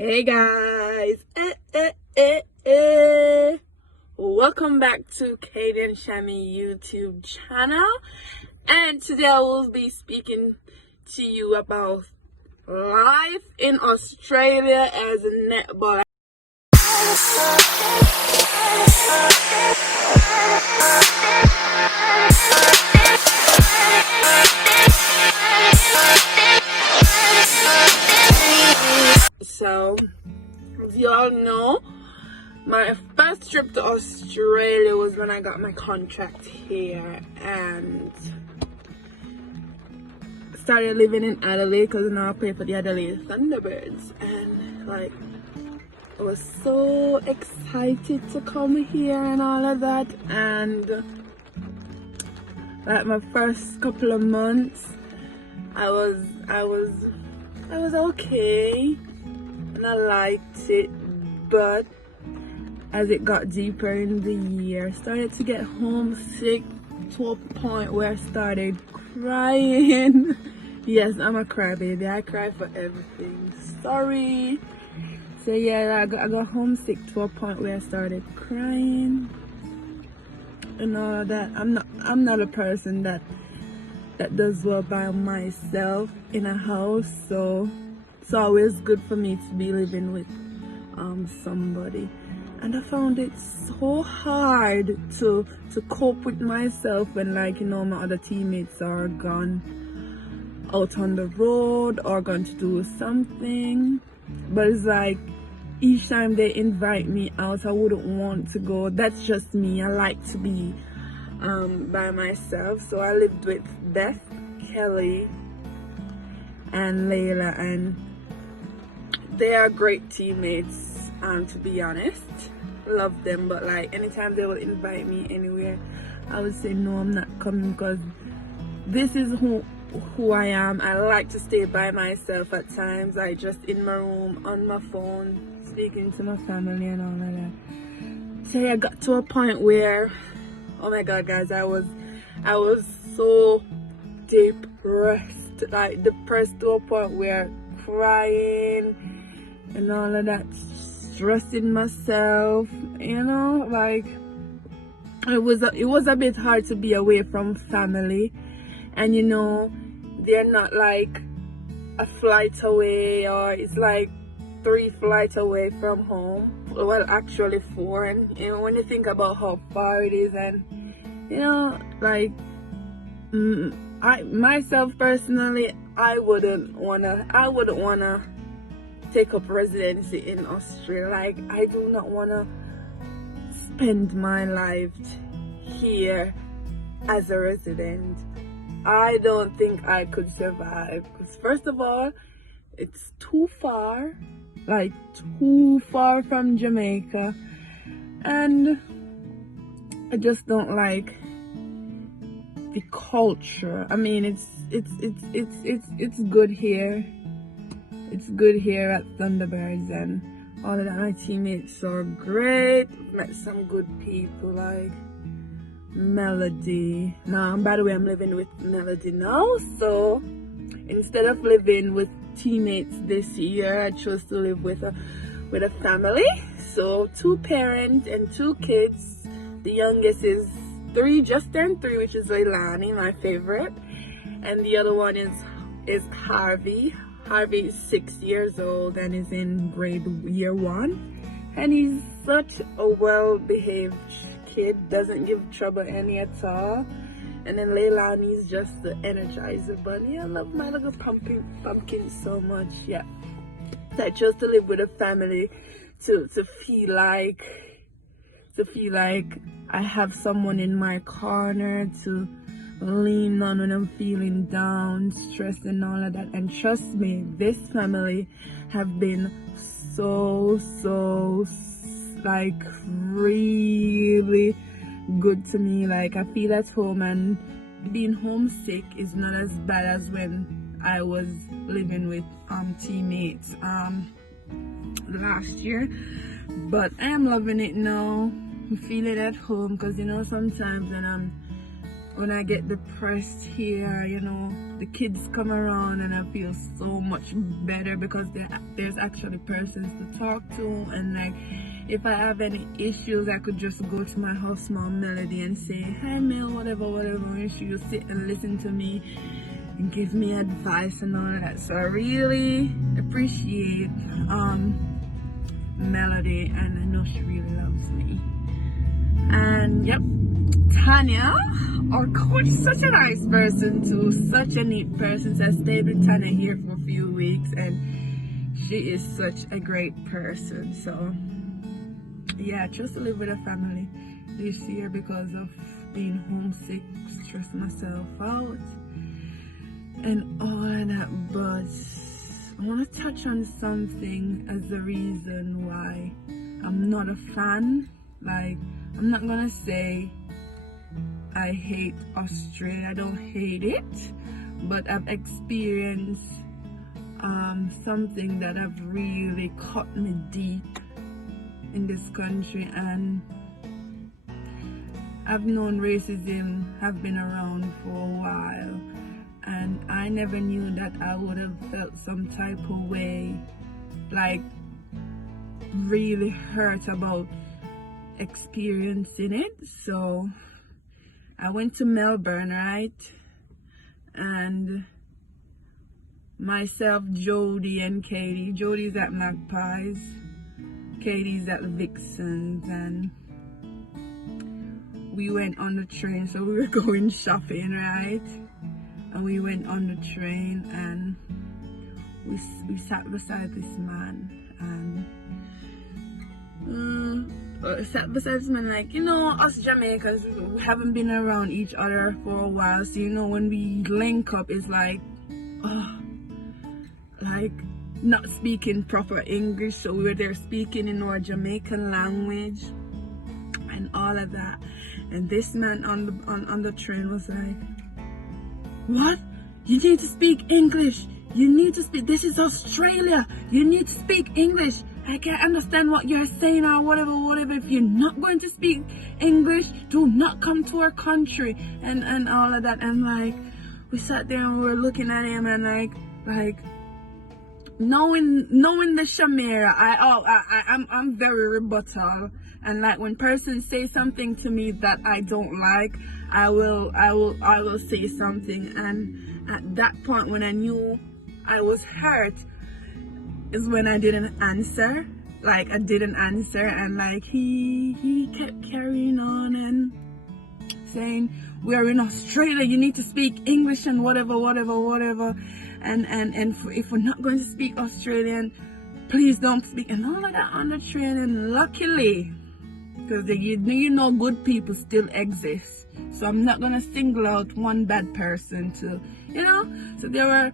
Hey guys, welcome back to Kadie and Shammy YouTube channel, and today I will be speaking to you about life in Australia as a netball. So, as you all know, my first trip to Australia was when I got my contract here and started living in Adelaide because now I play for the Adelaide Thunderbirds, and like I was so excited to come here and all of that. And like my first couple of months I was okay and I liked it, but as it got deeper in the year, I started to get homesick to a point where I started crying. Yes, I'm a crybaby. I cry for everything. Sorry. So yeah, I got homesick to a point where I started crying and all of that. I'm not a person that does well by myself in a house, so it's always good for me to be living with somebody. And I found it so hard to cope with myself when, like, you know, my other teammates are gone out on the road or going to do something. But it's like each time they invite me out, I wouldn't want to go. That's just me. I like to be by myself. So I lived with Beth, Kelly, and Layla, and they are great teammates. To be honest, love them, but like anytime they would invite me anywhere, I would say no, I'm not coming, because this is who I am. I like to stay by myself at times, like just in my room on my phone speaking to my family and all of that. So I got to a point where, oh my god guys, I was so depressed, like depressed to a point where crying and all of that, stressing myself, you know, like it was a bit hard to be away from family, and you know, they're not like a flight away, or it's like 3 flights away from home. Well, actually 4, and you know, when you think about how far it is, and you know, like I myself personally, I wouldn't wanna take up residency in Australia. Like, I do not want to spend my life here as a resident. I don't think I could survive, because first of all, it's too far, like too far from Jamaica, and I just don't like the culture. I mean, it's good here. It's good here at Thunderbirds and all of that. My teammates are great. Met some good people like Melody. Now, by the way, I'm living with Melody now. So instead of living with teammates this year, I chose to live with a family. So 2 parents and 2 kids. The youngest is 3, just turned 3, which is Leilani, my favorite. And the other one is Harvey. Harvey is 6 years old and is in grade year 1, and he's such a well-behaved kid, doesn't give trouble any at all. And then Leilani is just the Energizer Bunny. I love my little pumpkin so much. Yeah, so I chose to live with a family to feel like I have someone in my corner to lean on when I'm feeling down, stressed and all of that. And trust me, this family have been so like really good to me. Like, I feel at home, and being homesick is not as bad as when I was living with teammates last year. But I am loving it now. I'm feeling at home, because you know, sometimes when I'm when I get depressed here, you know, the kids come around and I feel so much better because there's actually persons to talk to, and like if I have any issues I could just go to my house mom Melody and say, hey Mel, whatever, and she will sit and listen to me and give me advice and all of that. So I really appreciate Melody, and I know she really loves me. And yep, Tanya, our coach, is such a nice person too, such a neat person. So I stayed with Tanya here for a few weeks and she is such a great person. So yeah, I chose to live with a family this year because of being homesick, stress myself out and all that. But I want to touch on something as the reason why I'm not a fan. Like, I'm not gonna say I hate Australia, I don't hate it, but I've experienced something that have really cut me deep in this country. And I've known racism have been around for a while, and I never knew that I would have felt some type of way, like really hurt about experiencing it. So I went to Melbourne, right? And myself, Jody and Kadie. Jody's at Magpies, Kadie's at Vixens, and we went on the train. So we were going shopping, right? And we went on the train and we sat beside this man, and sat beside this man, like, you know, us Jamaicans, we haven't been around each other for a while, so you know, when we link up, it's like not speaking proper English, so we were there speaking in our Jamaican language and all of that. And this man on the train was like, what? You need to speak English. You need to speak, this is Australia. You need to speak English. I can't understand what you're saying or whatever. If you're not going to speak English, do not come to our country, and all of that. And like, we sat there and we were looking at him, and like knowing the Shamera, I'm very rebuttal, and like when persons say something to me that I don't like, I will say something. And at that point, when I knew I was hurt, is when I didn't answer. Like, I didn't answer, and like he kept carrying on and saying, we're in Australia, you need to speak English and whatever, and if we're not going to speak Australian, please don't speak, and all of that on the train. And luckily, because you know good people still exist, so I'm not gonna single out one bad person to, you know. So there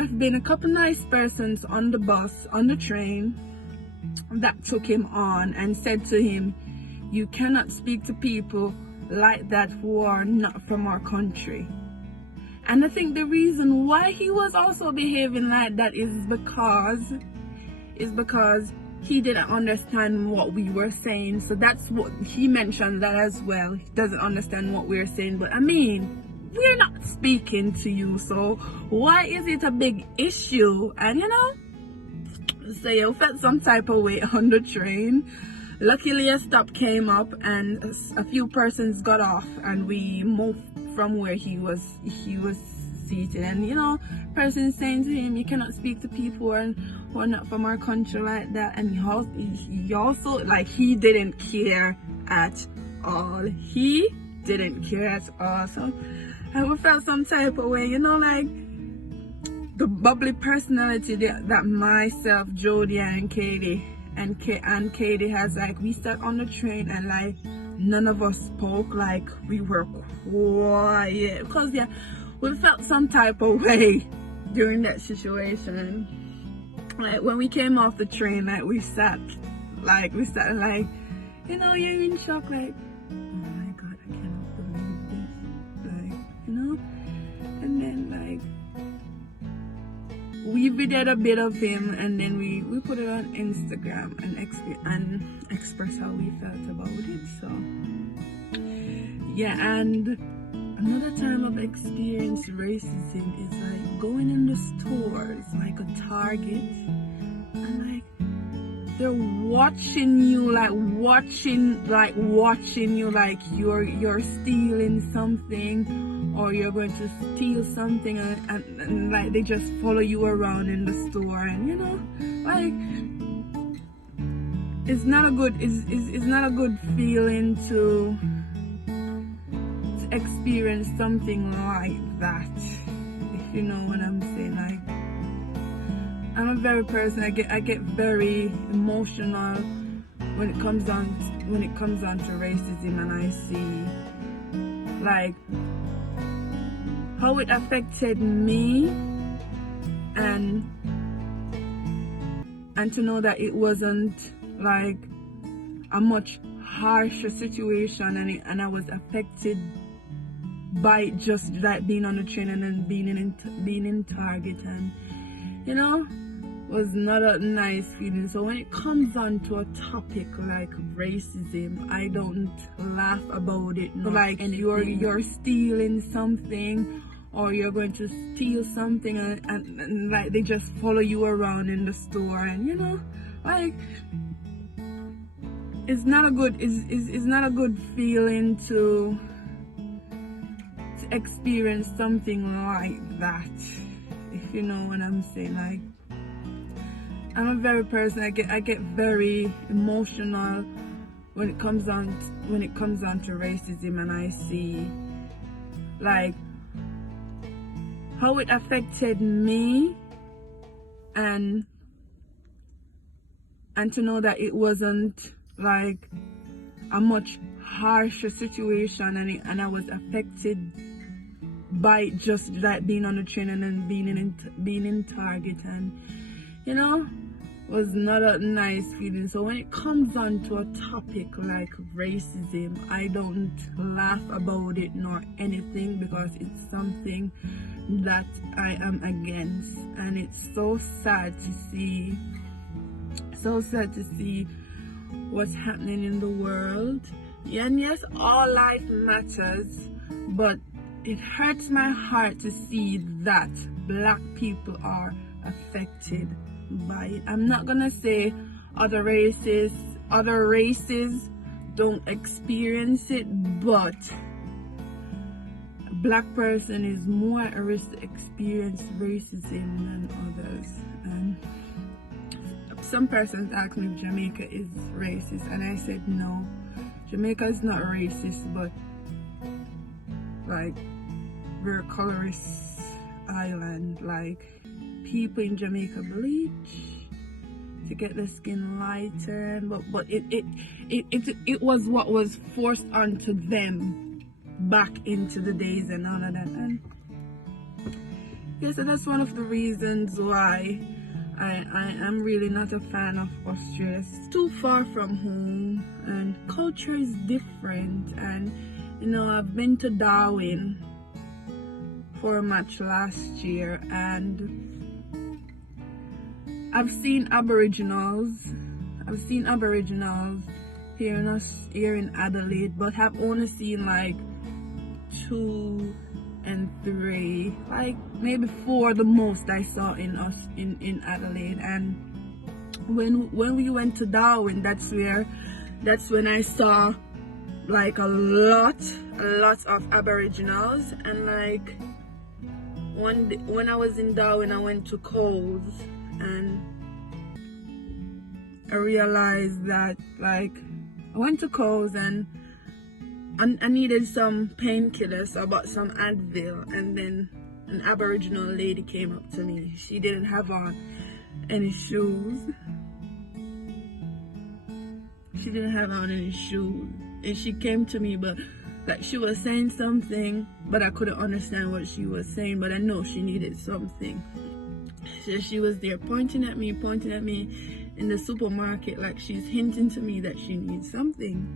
have been a couple nice persons on the bus, on the train, that took him on and said to him, you cannot speak to people like that who are not from our country. And I think the reason why he was also behaving like that is because he didn't understand what we were saying. So that's what he mentioned, that as well. He doesn't understand what we're saying. But I mean, we're not speaking to you, so why is it a big issue? And you know, so you felt some type of way on the train. Luckily a stop came up and a few persons got off, and we moved from where he was seated. And you know, person saying to him, you cannot speak to people who are not from our country like that. And he also like, he didn't care at all. He didn't care at all. So I felt some type of way, you know, like the bubbly personality that myself, Jody and Kadie and Kadie has. Like, we sat on the train and like none of us spoke, like we were quiet because yeah, we felt some type of way during that situation. Like when we came off the train, like we sat like, you know, you're in shock, like, oh my god, I cannot believe this, like, you know. And then like we videoed a bit of him, and then we put it on Instagram and express how we felt about it. So yeah, and Another time I've experienced racism is like going in the stores, like a Target, and like they're watching you, like watching you, like you're stealing something or you're going to steal something, and like they just follow you around in the store, and you know, like it's not a good feeling to experience something like that, if you know what I'm saying. Like, I'm a very person, I get very emotional when it comes on to racism, and I see like how it affected me, and to know that it wasn't like a much harsher situation, and I was affected by it just like being on the train and then being in Target, and you know, was not a nice feeling. So when it comes on to a topic like racism, I don't laugh about it, no. Like you're stealing something or you're going to steal something, and like they just follow you around in the store, and you know, like it's not a good feeling to experience something like that, if you know what I'm saying. Like, I'm a very person, I get very emotional when it comes on to racism, and I see like how it affected me, and to know that it wasn't like a much harsher situation, and I was affected by it just like being on the train and then being in Target, and you know, was not a nice feeling. So when it comes on to a topic like racism, I don't laugh about it nor anything, because it's something that I am against, and it's so sad to see what's happening in the world. And yes, all life matters, but it hurts my heart to see that black people are affected by it. I'm not gonna say other races don't experience it, but a black person is more at risk to experience racism than others. And some persons ask me if Jamaica is racist, and I said no, Jamaica is not racist, but like we're a colorist island. Like, people in Jamaica bleach to get the skin lighter, but it was what was forced onto them back into the days and all of that. And yeah, so that's one of the reasons why I am really not a fan of Australia. It's too far from home, and culture is different. And you know, I've been to Darwin for a match last year, and I've seen Aboriginals here in Adelaide, but have only seen like 2 and 3, like maybe 4 the most I saw in Adelaide. And when we went to Darwin, that's when I saw like a lot of Aboriginals. And like one day, when I was in Darwin, I went to Coles, and I realized that, like, I went to Coles and I needed some painkillers, so I bought some Advil, and then an Aboriginal lady came up to me. She didn't have on any shoes. And she came to me, but like she was saying something, but I couldn't understand what she was saying, but I know she needed something. So she was there pointing at me in the supermarket, like she's hinting to me that she needs something.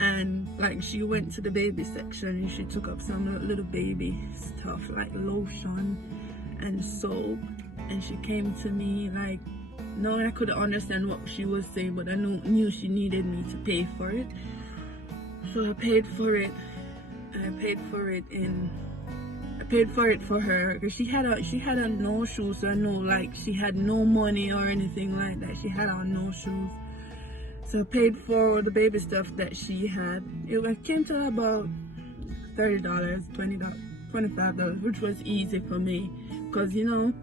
And like she went to the baby section and she took up some little baby stuff like lotion and soap, and she came to me like, no, I couldn't understand what she was saying, but I knew she needed me to pay for it. So I paid for it. I paid for it for her because she had on no shoes, so I know like she had no money or anything like that. She had on no shoes. So I paid for the baby stuff that she had. It came to about $30, $20, $25, which was easy for me because, you know,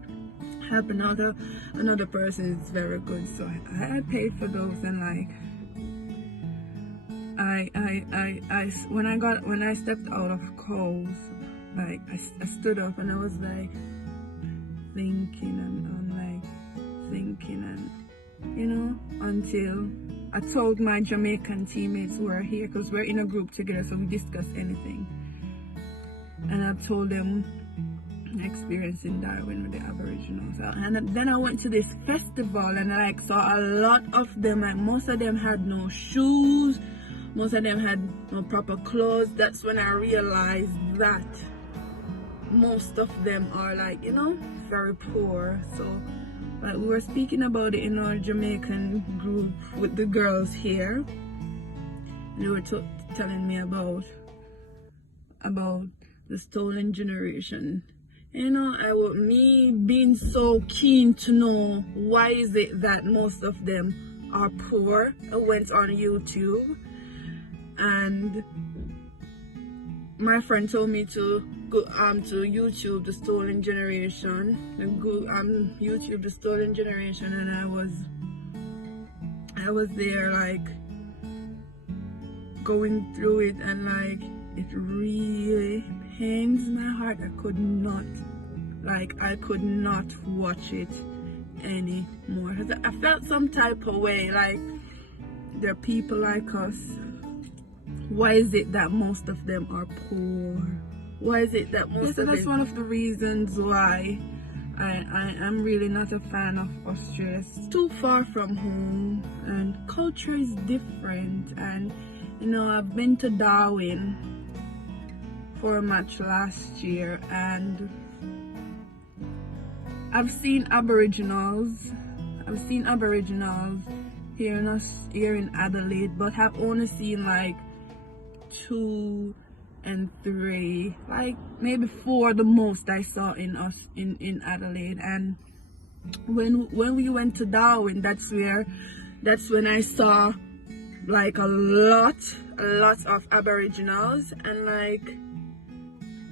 helping out another person is very good. So I paid for those, and like when I stepped out of Kohl's, like I stood up and I was like thinking and you know, until I told my Jamaican teammates who are here, because we're in a group together, so we discuss anything, and I told them my experience in Darwin with the Aboriginals. And then I went to this festival and I like saw a lot of them, like most of them had no shoes, most of them had no proper clothes. That's when I realized that most of them are like, you know, very poor. So like we were speaking about it in our Jamaican group with the girls here. They were telling me about the stolen generation. You know, me being so keen to know why is it that most of them are poor, I went on YouTube, and my friend told me to go to YouTube the stolen generation, and go YouTube the stolen generation, and I was there like going through it, and like it really pains my heart. I could not watch it anymore. I felt some type of way, like there are people like us. Why is it that most of them are poor? Why is it that most of them? That's one of the reasons why I'm really not a fan of Australia. It's too far from home, and culture is different. And you know, I've been to Darwin for a match last year, and I've seen Aboriginals here in Adelaide, but I've only seen like 2 and 3, like maybe 4 the most I saw in Adelaide. And when we went to Darwin, that's when I saw like a lot of Aboriginals. And like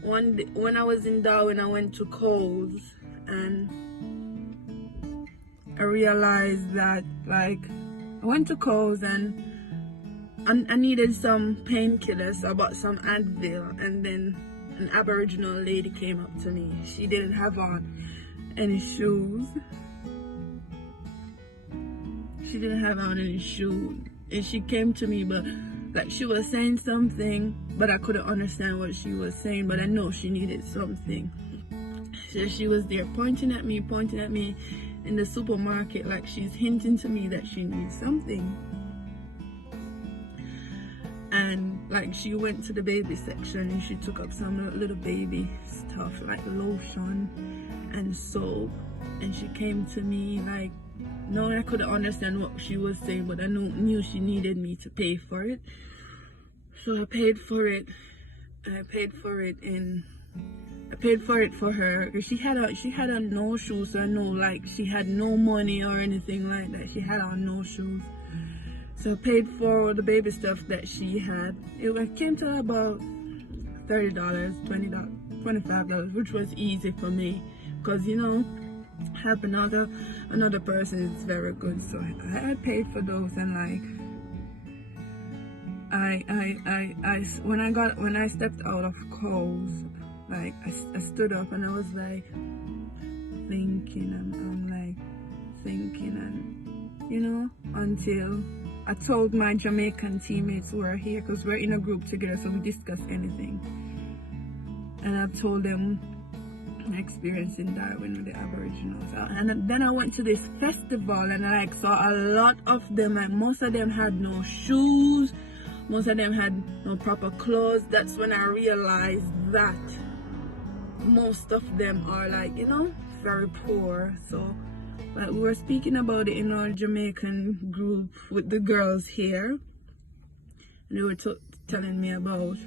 when I was in Darwin, I went to Kohl's, and I realized that like I went to Kohl's and I needed some painkillers. I bought some Advil, and then an Aboriginal lady came up to me. She didn't have on any shoes. And she came to me, but like she was saying something, but I couldn't understand what she was saying, but I know she needed something. So she was there pointing at me in the supermarket, like she's hinting to me that she needs something. And like she went to the baby section and she took up some little baby stuff like lotion and soap, and she came to me like, no, I couldn't understand what she was saying, but I knew she needed me to pay for it. So I paid for it. I paid for it for her because she had on no shoes, so I know like she had no money or anything like that. She had on no shoes. So I paid for the baby stuff that she had. It came to about $30, $20, $25, which was easy for me because, you know, helping out another person is very good. So I paid for those, and like when I stepped out of Kohl's, like I stood up and I was like thinking and you know, until I told my Jamaican teammates who are here, because we're in a group together, so we discuss anything, and I told them my experience in Darwin with the Aboriginals. And then I went to this festival and I like saw a lot of them, like most of them had no shoes, most of them had no proper clothes. That's when I realized that most of them are like, you know, very poor. So like we were speaking about it in our Jamaican group with the girls here, and they were telling me about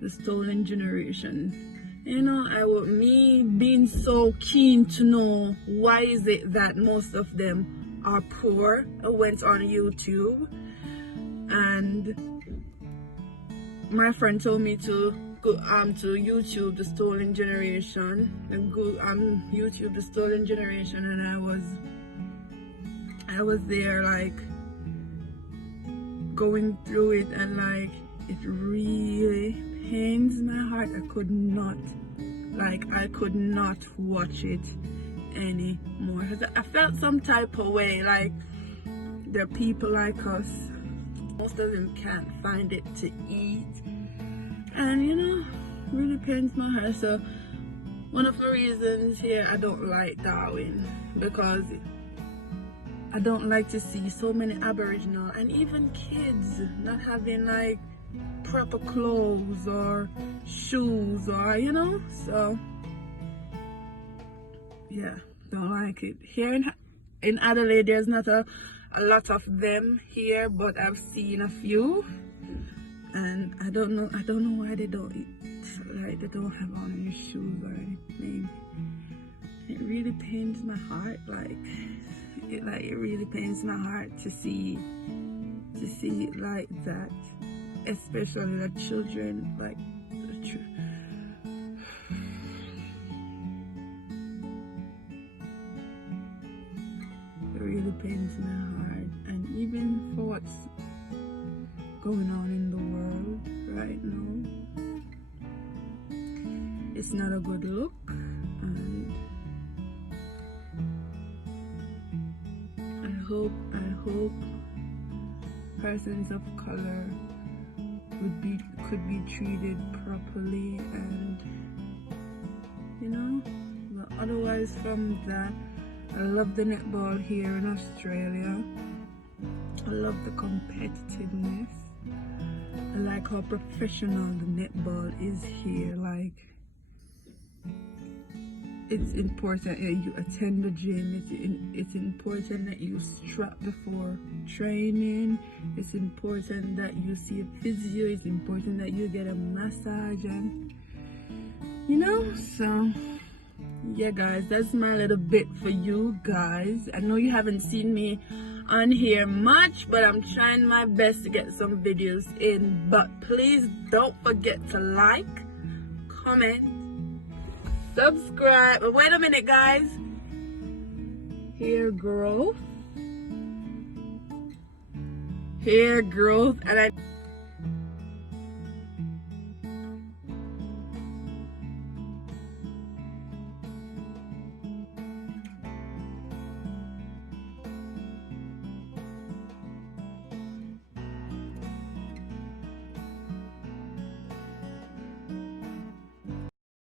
the stolen generation. You know, me being so keen to know why is it that most of them are poor. I went on YouTube and my friend told me to go to YouTube the stolen generation and go YouTube the stolen generation, and I was there like going through it, and like it really pains my heart. I could not watch it anymore because I felt some type of way, like there are people like us, most of them can't find it to eat, and you know, really pains my heart. So one of the reasons here I don't like Darwin, because I don't like to see so many Aboriginal and even kids not having like proper clothes or shoes, or you know, so yeah, don't like it. Here in Adelaide there's not a lot of them here, but I've seen a few, and I don't know why they don't eat, like they don't have on any shoes or anything. It really pains my heart, it really pains my heart to see it like that, especially the children, like it really pains my heart. And even for what's going on in the world right now, it's not a good look, and I hope persons of color could be treated properly, and you know, but otherwise from that, I love the netball here in Australia. I love the competitiveness. I like how professional the netball is here. Like, it's important that you attend the gym. It's important that you strap before training. It's important that you see a physio. It's important that you get a massage, and you know, so yeah guys, that's my little bit for you guys. I know you haven't seen me on here much, but I'm trying my best to get some videos in. But please don't forget to like, comment, subscribe. But wait a minute guys, hair growth, and I